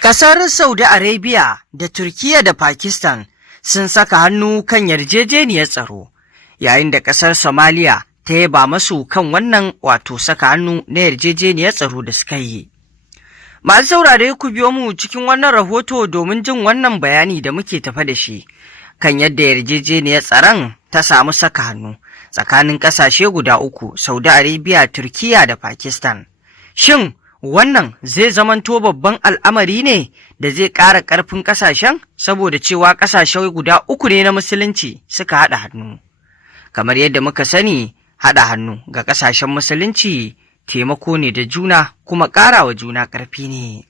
Ƙasar Saudi Arabia da Turkiyya da Pakistan sun saka hannu kan yarjejeniyar tsaro, yayin da ƙasar Somalia ta yaba masu kan wannan saka hannu na yarjejeniyar tsaro da suka yi. Masu saurare ku biyo mu cikin wannan rahoto domin jin wannan bayani da muke tafa da shi kan yadda yarjejeniyar tsaron ta samu saka hannu tsakanin ƙasashe guda uku, Saudi Arabia, Turkiyya da Pakistan. Shin wannan zai zamanto babban al'amari ne da zai ƙara ƙarfin ƙasashen, saboda cewa ƙasashe guda uku ne na musulunci suka haɗa hannu. Kamar yadda muka sani, haɗa hannu ga ƙasashen musulunci taimako ne da juna kuma ƙara wa juna ƙarfi ne.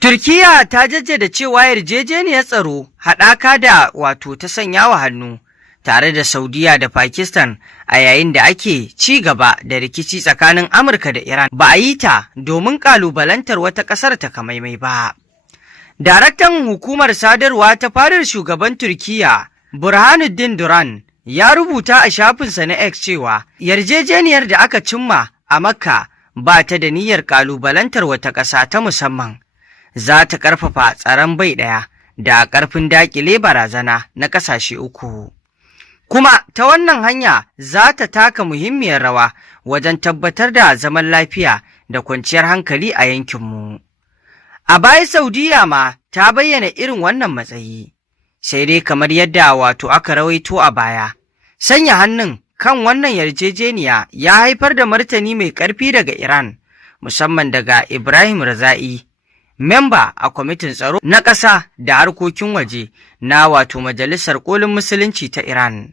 Turkiyya ta jaddada cewa yarjejeniyar tsaro haɗaka da ta sanya wa hannu tare da Saudiya da Pakistan a yayin da ake ci gaba da rikici tsakanin Amurka da Iran ba a yi ta domin ƙalubalantar wata ƙasar takamaimai ba. Daraktan hukumar sadarwa ta fadar shugaban Turkiyya, Burhanuddin Duran, ya rubuta a shafinsa na X cewa yarjejeniyar da aka cimma a Makka ba ta da niyyar ƙalubalantar wata ƙasa ta musamman. Za ta ƙarfafa tsaron bai ɗaya da ƙarfin daƙile barazana na ƙasashe uku. Kuma ta wannan hanya za ta taka muhimmiyar rawa wajen tabbatar da zaman lafiya da kwanciyar hankali a yankinmu. A baya Saudiya ma ta bayyana irin wannan matsayi, sai dai kamar yadda aka rawaito a baya, sanya hannun kan wannan yarjejeniya ya haifar da martani mai ƙarfi daga Iran, musamman daga Ibrahim Raza'i, memba a kwamitin tsaro na ƙasa da harkokin waje na Majalisar Kolin Musulunci ta Iran.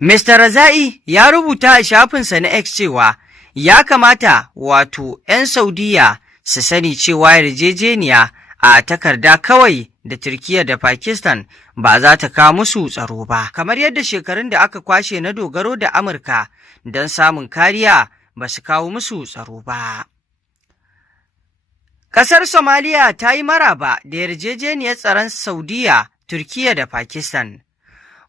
Mr. Raza'i ya rubuta a shafinsa na X cewa ya kamata 'yan Saudiya su sani cewa yarjejeniya a takarda kawai da Turkiyya da Pakistan ba za ta kawo musu tsaro ba, kamar yadda shekarun da aka kwashe na dogaro da Amurka don samun kariya ba su kawo musu tsaro ba. Ƙasar Somaliya ta yi maraba da yarjejeniyar tsaron Saudiya, Turkiyya da Pakistan.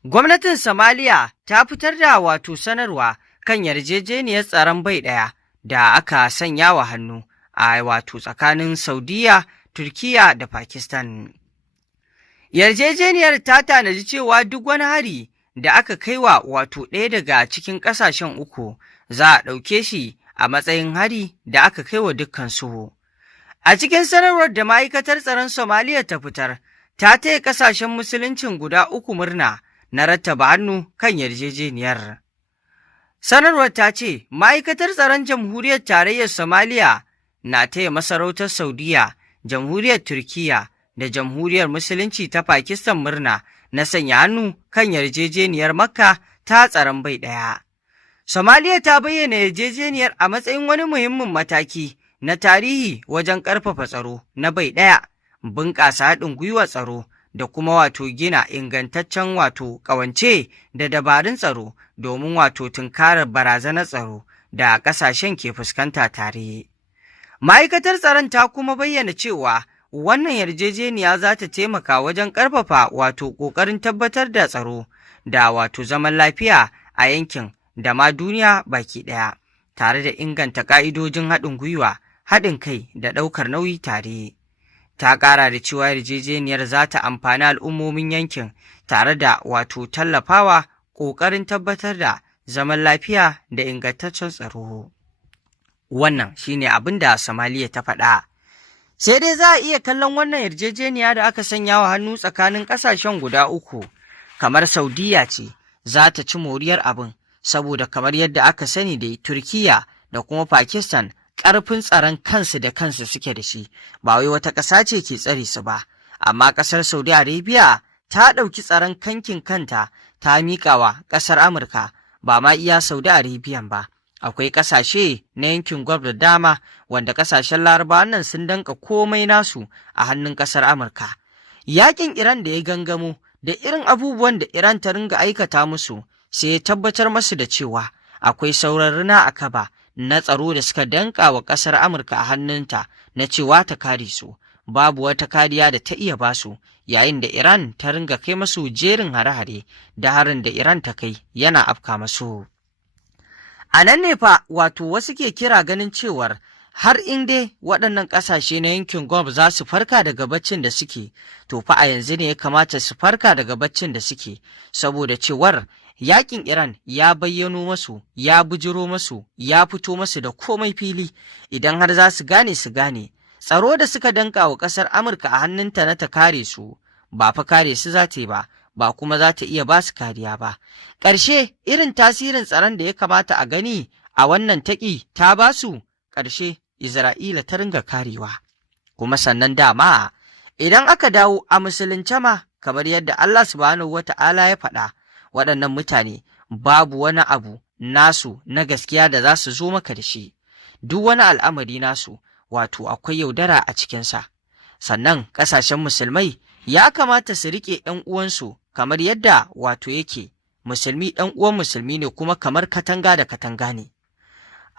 Gwamnatin Somaliya ta fitar da sanarwa kan yarjejeniyar tsaron bai ɗaya da aka sanya wa hannu a tsakanin Saudiya, Turkiyya da Pakistan. Yarjejeniyar ta tanaji cewa duk wani hari da aka kai wa ɗaya daga cikin ƙasashen uku za a ɗauke shi a matsayin hari da aka kai wa dukkansu. A cikin sanarwar da ma'aikatar tsaron Somaliya ta fitar, ta taya ƙasashen musuluncin guda uku murna na rattaba hannu kan yarjejeniyar. Sanarwar ta ce ma'aikatar tsaron Jamhuriyar Tarayyar Somaliya na taya masarautar Saudiya, Jamhuriyar Turkiyya da Jamhuriyar Musulunci ta Pakistan murna na sanya hannu kan yarjejeniyar Makka ta tsaron bai ɗaya. Somaliya ta bayyana yarjejeniyar a matsayin wani muhimmin mataki na tarihi wajen ƙarfafa tsaro na bai ɗaya, bunƙasa haɗin gwiwa tsaro da kuma gina ingantaccen ƙawance da dabarun tsaro domin tunkarar barazanar tsaro da ƙasashen ke fuskanta tare. Ma'aikatar tsaron ta kuma bayyana cewa wannan yarjejeniya za ta taimaka wajen ƙarfafa ƙoƙarin tabbatar da tsaro da zaman lafiya a yankin da ma duniya baki ɗaya, tare da inganta ƙa'idojin haɗin gwiwa, haɗin kai da ɗaukar nauyi tare. Ta ƙara da cewa yarjejeniyar za ta amfani al'ummomin yankin tare da tallafawa ƙoƙarin tabbatar da zaman lafiya da ingantaccen tsaro. Wannan shine abin da Somaliya ta faɗa. Sai dai za a iya kallon wannan yarjejeniya da aka sanya wa hannu tsakanin ƙasashen guda uku, kamar Saudiya ce za ta ci moriyar abin, saboda kamar yadda aka sani da Turkiyya da kuma Pakistan ƙarfin tsaron kansu da kansu suke da shi, ba wai wata ƙasa ce ke tsare su ba, amma ƙasar Saudi Arabia ta ɗauki tsaron kankin kanta ta miƙa wa ƙasar Amurka, ba ma iya Saudi Arabian ba. Akwai ƙasashe na yankin Gulf da dama wanda ƙasashen Larabawa nan sun danka komai nasu a hannun ƙasar Amurka. Yaƙin Iran da ya gangamo da irin abubuwan da Iran ta ringa aikata musu sai ya tabbatar masu da cewa akwai sauran rina a kaba na tsaro da suka danka wa ƙasar Amurka a hannunta na cewa ta kare su, babu wata kariya da ta iya basu, yayin da Iran ta ringa kai masu jerin hare-hare da harin da Iran ta kai yana afka masu. A nan ne fa wasu ke kira ganin cewar har in dai waɗannan ƙasashe na yankin Gulf za su farka daga baccin da suke, to fa a yanzu ne ya kamata su farka daga baccin da suke, saboda cewar yaƙin Iran ya bayyano masu, ya bujiro masu, ya fito masu da komai fili. Idan har za su gane, tsaro da suka danka wa ƙasar Amurka a hannunta na ta kare su, ba fa kare su za ta yi ba, ba kuma za ta iya ba su kariya ba. Ƙarshe irin tasirin tsaron da ya kamata a gani a wannan taƙi ta ba su, ƙarshe Isra'ila ta ringa karewa. Kuma sannan dama idan aka dawo a musulunce ma, kamar yadda Allah subhanahu wata'ala ya faɗa, waɗannan mutane babu wani abu nasu na gaskiya da za su zo maka da shi, duk wani al'amari nasu wato akwai yaudara a cikinsa. Sannan ƙasashen musulmai ya kamata su riƙe ‘yan uwansu kamar yadda wato yake, musulmi ɗan uwan musulmi ne, kuma kamar katanga da katanga ne.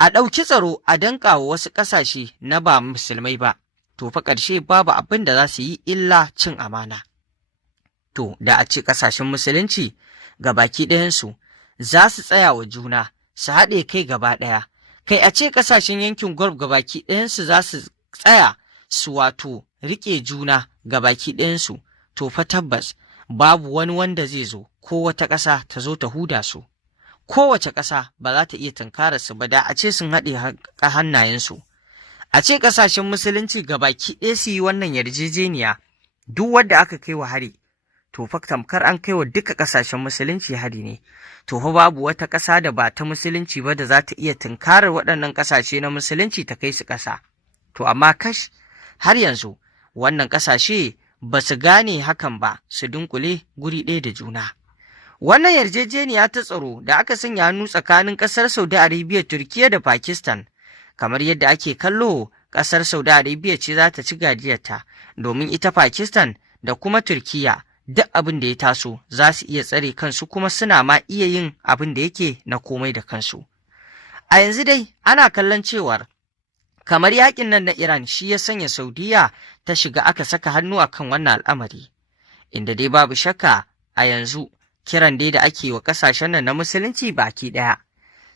A ɗauki tsaro a danƙa wa wasu ƙasashe na ba musulmai ba, to fa ƙarshe babu abin da za su yi illa cin amana. To, da a ce ƙasashen musulunci ga baki ɗayansu za su tsaya wa juna, su haɗe kai gaba ɗaya, kai a ce ƙasashen yankin Gulf ga baki ɗayansu za su tsaya su wato riƙe juna ga baki ɗayansu, to fa tabbas babu wani wanda zai zo ko wata ƙasa ta zo ta huda su. Kowace ƙasa ba za ta iya tunkarar su ba da a ce sun haɗe hannayensu. A ce ƙasashen musulunci ga baki ɗaya su yi wannan yarjejeniya, duk wanda aka kai wa hari, to fa tamkar an kai wa duka ƙasashen musulunci hari ne. To fa babu wata ƙasa da ba ta musulunci ba da za ta iya tunkarar waɗannan ƙasashe na musulunci ta kai su ƙasa. To amma kash, har yanzu wannan ƙasashe ba su gane hakan ba, su dunkule guri ɗaya da juna. Wannan yarjejeniya ta tsaro da aka sanya hannu tsakanin ƙasar Saudi Arabia, Turkiyya da Pakistan, kamar yadda ake kallo, ƙasar Saudi Arabia ce za ta ci gajiyarta, domin ita Pakistan da kuma Turkiyya duk abin da ya taso za su iya tsare kansu, kuma suna ma iya yin abin da yake na komai da kansu. A yanzu dai ana kallon cewar kamar yakin nan na Iran shi ya sanya Saudiya ta shiga aka saka hannu akan wannan al'amari, inda dai babu shakka a yanzu kiran dai da ake wa ƙasashen nan na musulunci baki ɗaya,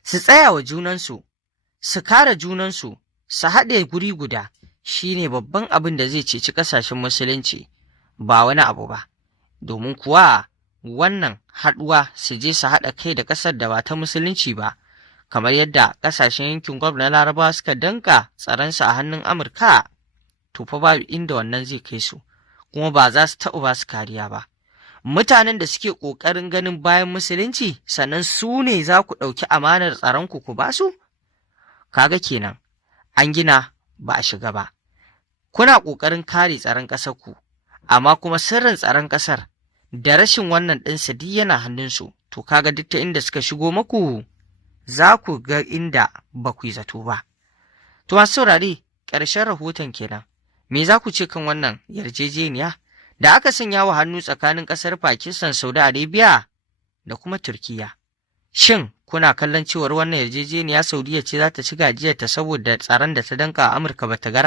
su tsaya wa junansu, su kare junansu, su haɗe guri guda, shi ne babban abin da zai ceci ƙasashen musulunci, ba wani abu ba. Domin kuwa wannan haɗuwa su je su haɗa kai da ƙasar da ba ta musulunci ba, kamar yadda ƙasashen yankin Gulf na Larabawa suka danka tsaronsu a hannun Amurka, to fa babu inda wannan zai kai su, kuma ba za su taɓa ba su kariya ba. Mutanen da suke ƙoƙarin ganin bayan musulunci, sannan su ne za ku ɗauki amanar tsaronku ku ba su? Kaga kenan, an gina ba a shiga ba. Kuna ƙoƙarin kare tsaron ƙasarku, amma kuma sirrin tsaron ƙasar da rashin wannan ɗinsa duk yana hannunsu, to kaga duk ta inda suka shigo maku, za ku ga inda ba ku yi zato ba. To masu saurare, ƙarshen rahoton kenan. Me za ku ce kan wannan yarjejeniya da aka sanya wa hannu tsakanin ƙasar Pakistan, Saudi Arabia da kuma Turkiyya? Shin kuna kallon cewar wannan yarjejeniya Saudiya ce za ta ci gajiyarta saboda tsaron da ta danka a Amurka ba ta gara